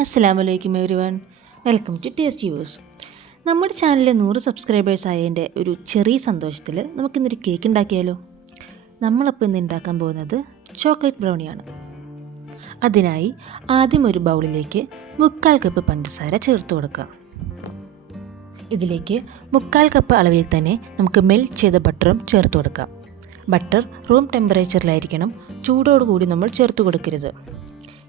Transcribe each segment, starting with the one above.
അസ്സലാമു അലൈക്കും everyone, welcome to Tasty Views. നമ്മുടെ ചാനലിൽ 100 സബ്സ്ക്രൈബേഴ്സ് ആയതിൻ്റെ ഒരു ചെറിയ സന്തോഷത്തിൽ നമുക്കിന്നൊരു കേക്ക് ഉണ്ടാക്കിയാലോ. നമ്മളപ്പോൾ ഇന്ന് ഉണ്ടാക്കാൻ പോകുന്നത് ചോക്ലേറ്റ് ബ്രൗണിയാണ്. അതിനായി ആദ്യം ഒരു ബൗളിലേക്ക് 1/4 കപ്പ് പഞ്ചസാര ചേർത്ത് കൊടുക്കുക. ഇതിലേക്ക് 1/4 കപ്പ് അളവിൽ തന്നെ നമുക്ക് മെൽറ്റ് ചെയ്ത ബട്ടറും ചേർത്ത് കൊടുക്കാം. ബട്ടർ റൂം ടെമ്പറേച്ചറിലായിരിക്കണം, ചൂടോടുകൂടി നമ്മൾ ചേർത്ത് കൊടുക്കരുത്.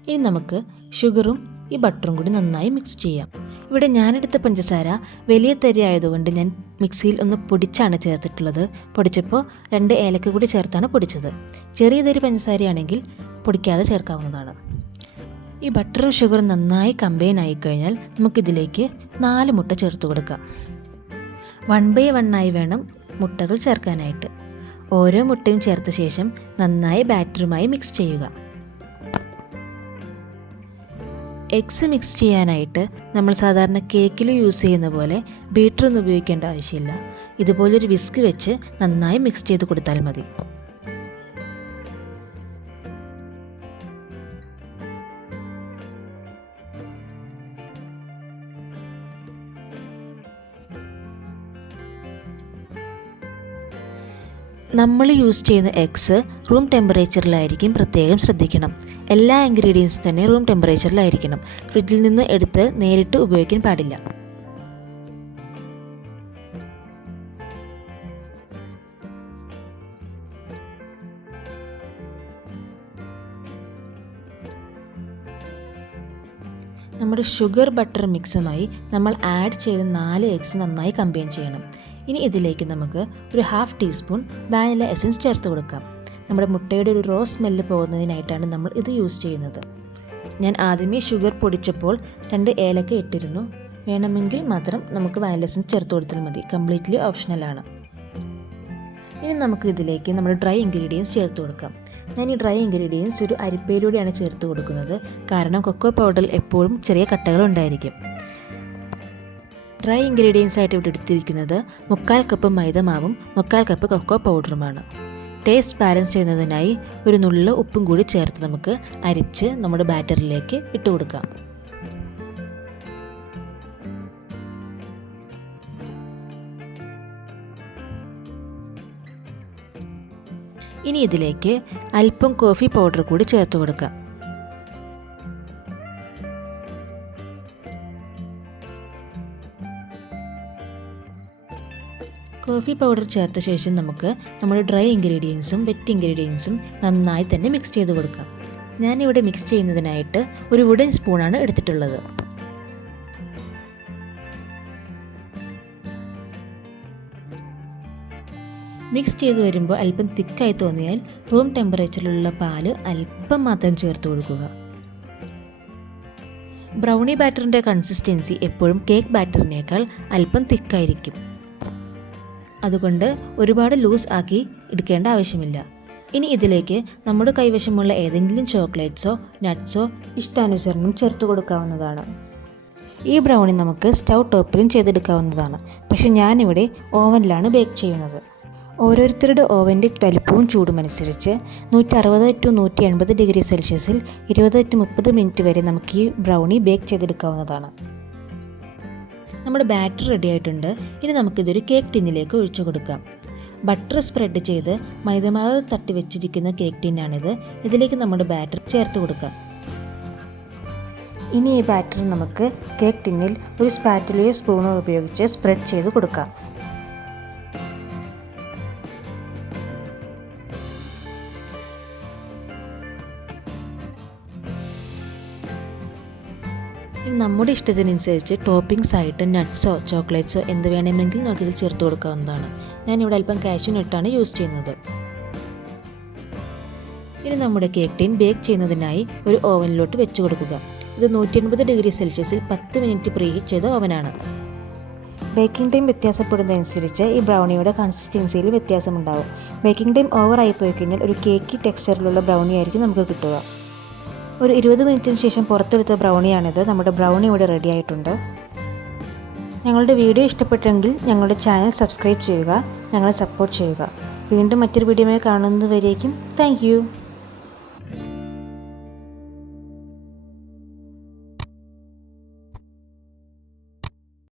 ഇനി നമുക്ക് ഷുഗറും ഈ ബട്ടറും കൂടി നന്നായി മിക്സ് ചെയ്യാം. ഇവിടെ ഞാനെടുത്ത പഞ്ചസാര വലിയ തരി ആയതുകൊണ്ട് ഞാൻ മിക്സിയിൽ ഒന്ന് പൊടിച്ചാണ് ചേർത്തിട്ടുള്ളത്. പൊടിച്ചപ്പോൾ 2 ഏലക്ക കൂടി ചേർത്താണ് പൊടിച്ചത്. ചെറിയ തരി പഞ്ചസാരയാണെങ്കിൽ പൊടിക്കാതെ ചേർക്കാവുന്നതാണ്. ഈ ബട്ടറും ഷുഗറും നന്നായി കമ്പൈൻ ആയിക്കഴിഞ്ഞാൽ നമുക്കിതിലേക്ക് 4 മുട്ട ചേർത്ത് കൊടുക്കാം. 1/1 ആയി വേണം മുട്ടകൾ ചേർക്കാനായിട്ട്. ഓരോ മുട്ടയും ചേർത്ത ശേഷം നന്നായി ബാറ്ററുമായി മിക്സ് ചെയ്യുക. എഗ്സ് മിക്സ് ചെയ്യാനായിട്ട് നമ്മൾ സാധാരണ കേക്കിൽ യൂസ് ചെയ്യുന്ന പോലെ ബീറ്ററൊന്നും ഉപയോഗിക്കേണ്ട ആവശ്യമില്ല. ഇതുപോലൊരു വിസ്ക് വെച്ച് നന്നായി മിക്സ് ചെയ്ത് കൊടുത്താൽ മതി. നമ്മൾ യൂസ് ചെയ്യുന്ന എഗ്സ് റൂം ടെമ്പറേച്ചറിലായിരിക്കും, പ്രത്യേകം ശ്രദ്ധിക്കണം. എല്ലാ ഇൻഗ്രീഡിയൻസും തന്നെ റൂം ടെമ്പറേച്ചറിലായിരിക്കണം. ഫ്രിഡ്ജിൽ നിന്ന് എടുത്ത് നേരിട്ട് ഉപയോഗിക്കാൻ പാടില്ല. നമ്മുടെ ഷുഗർ ബട്ടർ മിക്സുമായി നമ്മൾ ആഡ് ചെയ്ത 4 എഗ്സ് നന്നായി കമ്പൈൻ ചെയ്യണം. ഇനി ഇതിലേക്ക് നമുക്ക് ഒരു 1/2 ടീസ്പൂൺ വാനില എസൻസ് ചേർത്ത് കൊടുക്കാം. നമ്മുടെ മുട്ടയുടെ ഒരു റോ സ്മെല്ല് പോകുന്നതിനായിട്ടാണ് നമ്മൾ ഇത് യൂസ് ചെയ്യുന്നത്. ഞാൻ ആദ്യമേ ഷുഗർ പൊടിച്ചപ്പോൾ 2 ഏലക്ക ഇട്ടിരുന്നു. വേണമെങ്കിൽ മാത്രം നമുക്ക് വാനില എസൻസ് ചേർത്ത് കൊടുത്താൽ മതി. കംപ്ലീറ്റ്ലി ഓപ്ഷണലാണ്. ഇനി നമുക്ക് ഇതിലേക്ക് നമ്മുടെ ഡ്രൈ ഇൻഗ്രീഡിയൻസ് ചേർത്ത് കൊടുക്കാം. ഞാൻ ഈ ഡ്രൈ ഇൻഗ്രീഡിയൻസ് ഒരു അരിപ്പയിലൂടെയാണ് ചേർത്ത് കൊടുക്കുന്നത്. കാരണം കൊക്കോ പൗഡറിൽ എപ്പോഴും ചെറിയ കട്ടകൾ ഉണ്ടായിരിക്കും. ഡ്രൈ ഇൻഗ്രീഡിയൻസ് ആയിട്ട് ഇവിടെ എടുത്തിരിക്കുന്നത് 1/4 കപ്പ് മൈദമാവും 1/4 കപ്പ് കൊക്കോ പൗഡറുമാണ്. ടേസ്റ്റ് ബാലൻസ് ചെയ്യുന്നതിനായി ഒരു നുള്ള് ഉപ്പും കൂടി ചേർത്ത് നമുക്ക് അരിച്ച് നമ്മുടെ ബാറ്ററിലേക്ക് ഇട്ട് കൊടുക്കാം. ഇനി ഇതിലേക്ക് അല്പം കോഫി പൗഡർ കൂടി ചേർത്ത് കൊടുക്കാം. കോഫി പൗഡർ ചേർത്ത ശേഷം നമുക്ക് നമ്മുടെ ഡ്രൈ ഇൻഗ്രീഡിയൻസും വെറ്റ് ഇൻഗ്രീഡിയൻസും നന്നായി തന്നെ മിക്സ് ചെയ്ത് കൊടുക്കാം. ഞാനിവിടെ മിക്സ് ചെയ്യുന്നതിനായിട്ട് ഒരു വുഡൻ സ്പൂണാണ് എടുത്തിട്ടുള്ളത്. മിക്സ് ചെയ്ത് വരുമ്പോൾ അല്പം തിക്കായി തോന്നിയാൽ റൂം ടെമ്പറേച്ചറിലുള്ള പാല് അല്പം മാത്രം ചേർത്ത് കൊടുക്കുക. ബ്രൗണി ബാറ്ററിൻ്റെ കൺസിസ്റ്റൻസി എപ്പോഴും കേക്ക് ബാറ്ററിനേക്കാൾ അല്പം തിക്കായിരിക്കും. അതുകൊണ്ട് ഒരുപാട് ലൂസ് ആക്കി എടുക്കേണ്ട ആവശ്യമില്ല. ഇനി ഇതിലേക്ക് നമ്മുടെ കൈവശമുള്ള ഏതെങ്കിലും ചോക്ലേറ്റ്സോ നട്ട്സോ ഇഷ്ടാനുസരണം ചേർത്ത് കൊടുക്കാവുന്നതാണ്. ഈ ബ്രൗണി നമുക്ക് സ്റ്റൗ ടോപ്പിലും ചെയ്തെടുക്കാവുന്നതാണ്. പക്ഷെ ഞാനിവിടെ ഓവനിലാണ് ബേക്ക് ചെയ്യുന്നത്. ഓരോരുത്തരുടെ ഓവൻ്റെ വലിപ്പവും ചൂടും അനുസരിച്ച് 160 to 180 ഡിഗ്രി സെൽഷ്യസിൽ 20 to 30 മിനിറ്റ് വരെ നമുക്ക് ഈ ബ്രൗണി ബേക്ക് ചെയ്തെടുക്കാവുന്നതാണ്. നമ്മുടെ ബാറ്റർ റെഡി ആയിട്ടുണ്ട്. ഇനി നമുക്കിതൊരു കേക്ക് ടിന്നിലേക്ക് ഒഴിച്ചു കൊടുക്കാം. ബട്ടർ സ്പ്രെഡ് ചെയ്ത് മൈദമാവ് തട്ടി വെച്ചിരിക്കുന്ന കേക്ക് ടിന്നാണിത്. ഇതിലേക്ക് നമ്മുടെ ബാറ്റർ ചേർത്ത് കൊടുക്കാം. ഇനി ഈ ബാറ്റർ നമുക്ക് കേക്ക് ടിന്നിൽ ഒരു സ്പാറ്റുലയോ സ്പൂണോ ഉപയോഗിച്ച് സ്പ്രെഡ് ചെയ്ത് കൊടുക്കാം. നമ്മുടെ ഇഷ്ടത്തിനനുസരിച്ച് ടോപ്പിംഗ്സ് ആയിട്ട് നട്ട്സോ ചോക്ലേറ്റ്സോ എന്ത് വേണമെങ്കിൽ നമുക്കിതിൽ ചേർത്ത് കൊടുക്കാവുന്നതാണ്. ഞാനിവിടെ അല്പം കാഷ്യൂ നട്ടാണ് യൂസ് ചെയ്യുന്നത്. ഇനി നമ്മുടെ കേക്ക് ടിൻ ബേക്ക് ചെയ്യുന്നതിനായി ഒരു ഓവനിലോട്ട് വെച്ച് കൊടുക്കുക. ഇത് 180 ഡിഗ്രി സെൽഷ്യസിൽ 10 മിനിറ്റ് പ്രീഹീറ്റ് ചെയ്ത ഓവനാണ്. ബേക്കിംഗ് ടൈം വ്യത്യാസപ്പെടുന്നതനുസരിച്ച് ഈ ബ്രൗണിയുടെ കൺസിസ്റ്റൻസിയിൽ വ്യത്യാസമുണ്ടാകും. ബേക്കിംഗ് ടൈം ഓവറായി പോയി കഴിഞ്ഞാൽ ഒരു കേക്ക് ടെക്സ്ചറിലുള്ള ബ്രൗണി ആയിരിക്കും നമുക്ക് കിട്ടുക. ഒരു 20 മിനിറ്റിന് ശേഷം പുറത്തെടുത്ത ബ്രൗണിയാണിത്. നമ്മുടെ ബ്രൗണി ഇവിടെ റെഡി ആയിട്ടുണ്ട്. ഞങ്ങളുടെ വീഡിയോ ഇഷ്ടപ്പെട്ടെങ്കിൽ ഞങ്ങളുടെ ചാനൽ സബ്സ്ക്രൈബ് ചെയ്യുക, ഞങ്ങളെ സപ്പോർട്ട് ചെയ്യുക. വീണ്ടും മറ്റൊരു വീഡിയോയുമായി കാണുന്നതുവരേക്കും താങ്ക് യു.